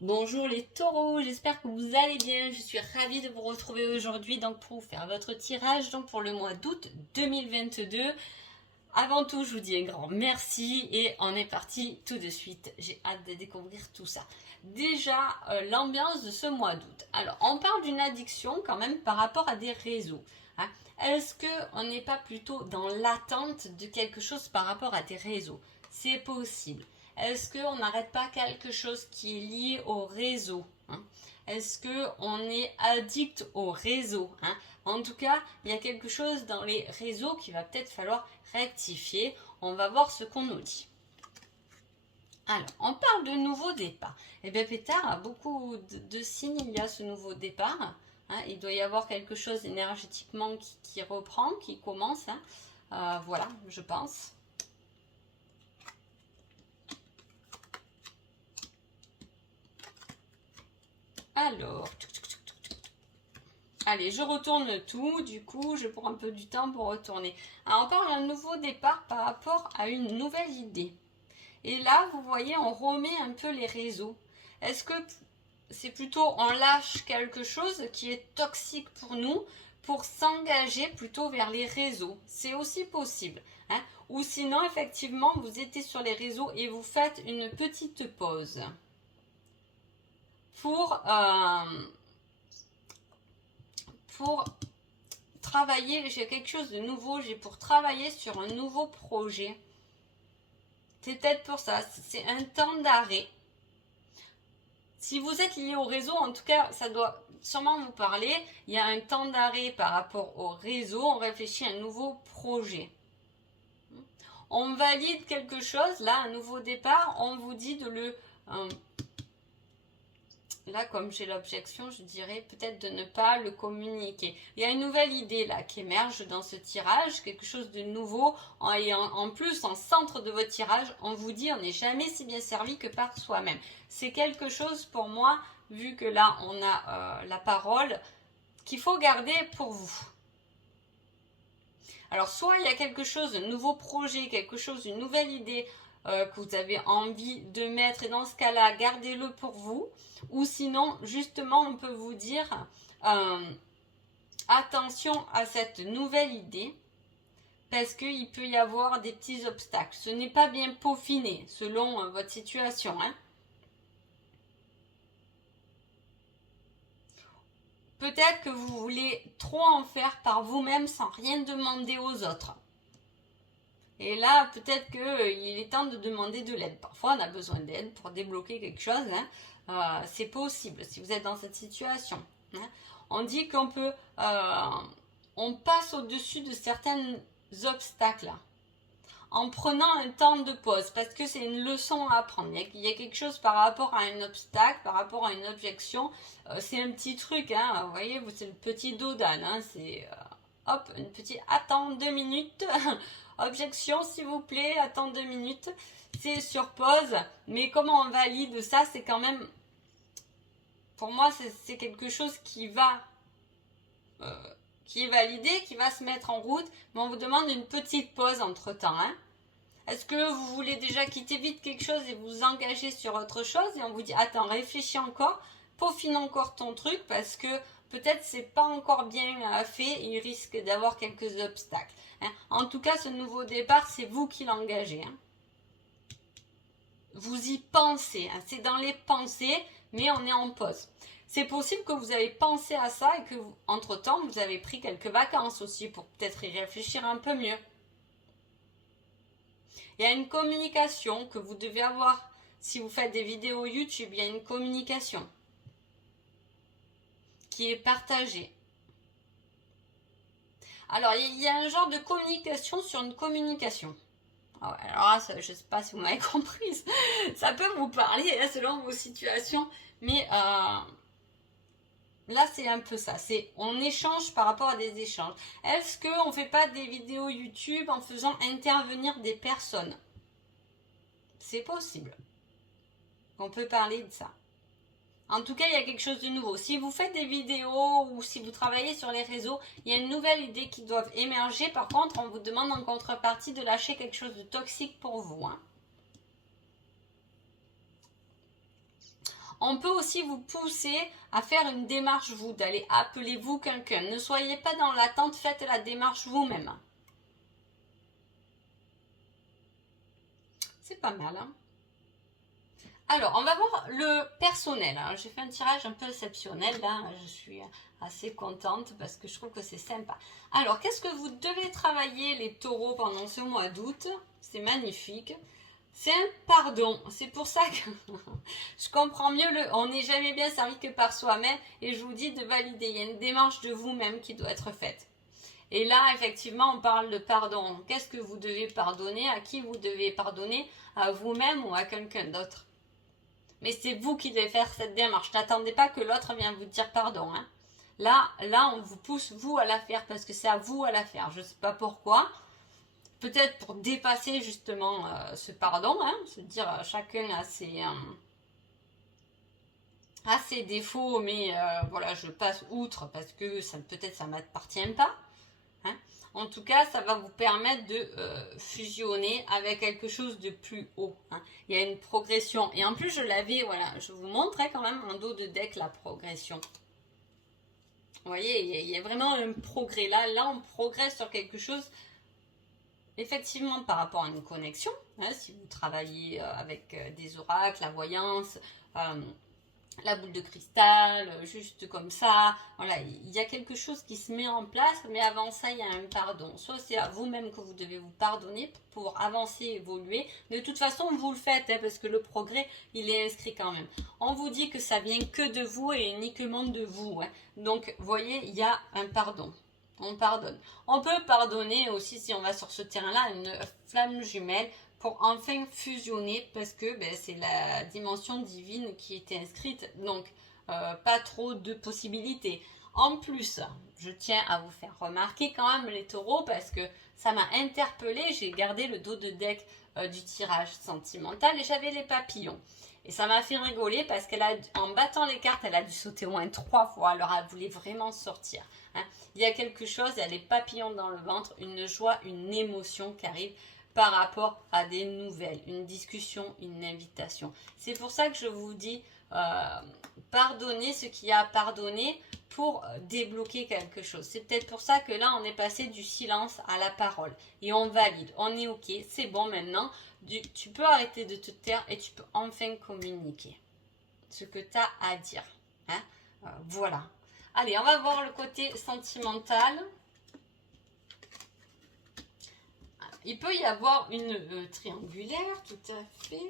Bonjour les taureaux, j'espère que vous allez bien. Je suis ravie de vous retrouver aujourd'hui donc pour vous faire votre tirage donc pour le mois d'août 2022. Avant tout, je vous dis un grand merci et on est parti tout de suite. J'ai hâte de découvrir tout ça. Déjà, l'ambiance de ce mois d'août. Alors, on parle d'une addiction quand même par rapport à des réseaux. Hein. Est-ce qu'on n'est pas plutôt dans l'attente de quelque chose par rapport à des réseaux? C'est possible. Est-ce qu'on n'arrête pas quelque chose qui est lié au réseau, hein? Est-ce qu'on est addict au réseau, hein? En tout cas, il y a quelque chose dans les réseaux qu'il va peut-être falloir rectifier. On va voir ce qu'on nous dit. Alors, on parle de nouveau départ. Et bien, Pétard a beaucoup de signes, il y a ce nouveau départ. Hein, il doit y avoir quelque chose énergétiquement qui reprend, qui commence. Hein. Voilà, je pense. Alors, allez, je retourne tout, du coup, je prends un peu du temps pour retourner. Alors, on parle d'un nouveau départ par rapport à une nouvelle idée. Et là, vous voyez, on remet un peu les réseaux. Est-ce que c'est plutôt on lâche quelque chose qui est toxique pour nous pour s'engager plutôt vers les réseaux? C'est aussi possible. Hein? Ou sinon, effectivement, vous étiez sur les réseaux et vous faites une petite pause pour travailler, j'ai quelque chose de nouveau, j'ai pour travailler sur un nouveau projet. C'est peut-être pour ça, c'est un temps d'arrêt. Si vous êtes lié au réseau, en tout cas, ça doit sûrement vous parler. Il y a un temps d'arrêt par rapport au réseau, on réfléchit à un nouveau projet. On valide quelque chose, là, un nouveau départ, on vous dit de le... Là, comme j'ai l'objection, je dirais peut-être de ne pas le communiquer. Il y a une nouvelle idée là qui émerge dans ce tirage, quelque chose de nouveau. Et en plus, en centre de votre tirage, on vous dit on n'est jamais si bien servi que par soi-même. C'est quelque chose pour moi, vu que là, on a la parole, qu'il faut garder pour vous. Alors, soit il y a quelque chose, un nouveau projet, quelque chose, une nouvelle idée que vous avez envie de mettre, et dans ce cas-là, gardez-le pour vous. Ou sinon, justement, on peut vous dire attention à cette nouvelle idée parce qu'il peut y avoir des petits obstacles. Ce n'est pas bien peaufiné selon votre situation. Hein. Peut-être que vous voulez trop en faire par vous-même sans rien demander aux autres. Et là, peut-être qu'il est temps de demander de l'aide. Parfois, on a besoin d'aide pour débloquer quelque chose. Hein. C'est possible si vous êtes dans cette situation. Hein. On dit qu'on peut... on passe au-dessus de certains obstacles en prenant un temps de pause parce que c'est une leçon à apprendre. Il y a quelque chose par rapport à un obstacle, par rapport à une objection. C'est un petit truc. Hein. Vous voyez, c'est le petit dos d'âne. Hein. C'est... hop, une petite... Attends 2 minutes... Objection, s'il vous plaît, attends 2 minutes. C'est sur pause. Mais comment on valide ça? C'est quand même... Pour moi, c'est quelque chose qui va... qui est validé, qui va se mettre en route. Mais on vous demande une petite pause entre-temps. Hein. Est-ce que vous voulez déjà quitter vite quelque chose et vous engager sur autre chose? Et on vous dit, attends, réfléchis encore. Peaufine encore ton truc parce que peut-être c'est pas encore bien fait et il risque d'avoir quelques obstacles. Hein. En tout cas, ce nouveau départ, c'est vous qui l'engagez. Hein. Vous y pensez. Hein. C'est dans les pensées, mais on est en pause. C'est possible que vous avez pensé à ça et que, entre-temps, vous avez pris quelques vacances aussi pour peut-être y réfléchir un peu mieux. Il y a une communication que vous devez avoir. Si vous faites des vidéos YouTube, il y a une communication qui est partagée. Alors, il y a un genre de communication sur une communication. Alors là, je ne sais pas si vous m'avez comprise. Ça peut vous parler hein, selon vos situations. Mais là, c'est un peu ça. C'est on échange par rapport à des échanges. Est-ce qu'on ne fait pas des vidéos YouTube en faisant intervenir des personnes? C'est possible. On peut parler de ça. En tout cas, il y a quelque chose de nouveau. Si vous faites des vidéos ou si vous travaillez sur les réseaux, il y a une nouvelle idée qui doit émerger. Par contre, on vous demande en contrepartie de lâcher quelque chose de toxique pour vous. Hein. On peut aussi vous pousser à faire une démarche vous, d'aller appeler vous quelqu'un. Ne soyez pas dans l'attente, faites la démarche vous-même. C'est pas mal, hein? Alors, on va voir le personnel. J'ai fait un tirage un peu exceptionnel, là. Je suis assez contente parce que je trouve que c'est sympa. Alors, qu'est-ce que vous devez travailler, les taureaux, pendant ce mois d'août? C'est magnifique. C'est un pardon. C'est pour ça que je comprends mieux on n'est jamais bien servi que par soi-même. Et je vous dis de valider. Il y a une démarche de vous-même qui doit être faite. Et là, effectivement, on parle de pardon. Qu'est-ce que vous devez pardonner? À qui vous devez pardonner? À vous-même ou à quelqu'un d'autre? Mais c'est vous qui devez faire cette démarche. N'attendez pas que l'autre vienne vous dire pardon. Hein. Là, on vous pousse, vous, à la faire parce que c'est à vous à la faire. Je ne sais pas pourquoi. Peut-être pour dépasser justement ce pardon. Hein, se dire chacun a ses défauts, mais voilà, je passe outre parce que peut-être ça ne m'appartient pas. Hein. En tout cas, ça va vous permettre de fusionner avec quelque chose de plus haut. Hein. Il y a une progression. Et en plus, je l'avais, voilà, je vous montrerai quand même en dos de deck la progression. Vous voyez, il y a vraiment un progrès là. Là, on progresse sur quelque chose, effectivement, par rapport à une connexion. Hein, si vous travaillez avec des oracles, la voyance, la boule de cristal, juste comme ça. Voilà, il y a quelque chose qui se met en place, mais avant ça, il y a un pardon. Soit c'est à vous-même que vous devez vous pardonner pour avancer, évoluer. De toute façon, vous le faites, hein, parce que le progrès, il est inscrit quand même. On vous dit que ça vient que de vous et uniquement de vous. Hein. Donc, vous voyez, il y a un pardon. On pardonne. On peut pardonner aussi, si on va sur ce terrain-là, une flamme jumelle, pour enfin fusionner parce que c'est la dimension divine qui était inscrite, donc pas trop de possibilités. En plus, je tiens à vous faire remarquer quand même les taureaux parce que ça m'a interpellée, j'ai gardé le dos de deck du tirage sentimental et j'avais les papillons. Et ça m'a fait rigoler parce qu'en battant les cartes, elle a dû sauter au moins 3 fois, alors elle voulait vraiment sortir. Hein. Il y a quelque chose, il y a les papillons dans le ventre, une joie, une émotion qui arrive par rapport à des nouvelles, une discussion, une invitation. C'est pour ça que je vous dis, pardonnez ce qu'il y a à pardonner pour débloquer quelque chose. C'est peut-être pour ça que là, on est passé du silence à la parole. Et on valide, on est OK, c'est bon maintenant. Tu peux arrêter de te taire et tu peux enfin communiquer ce que tu as à dire. Hein. Voilà. Allez, on va voir le côté sentimental. Il peut y avoir une triangulaire, tout à fait.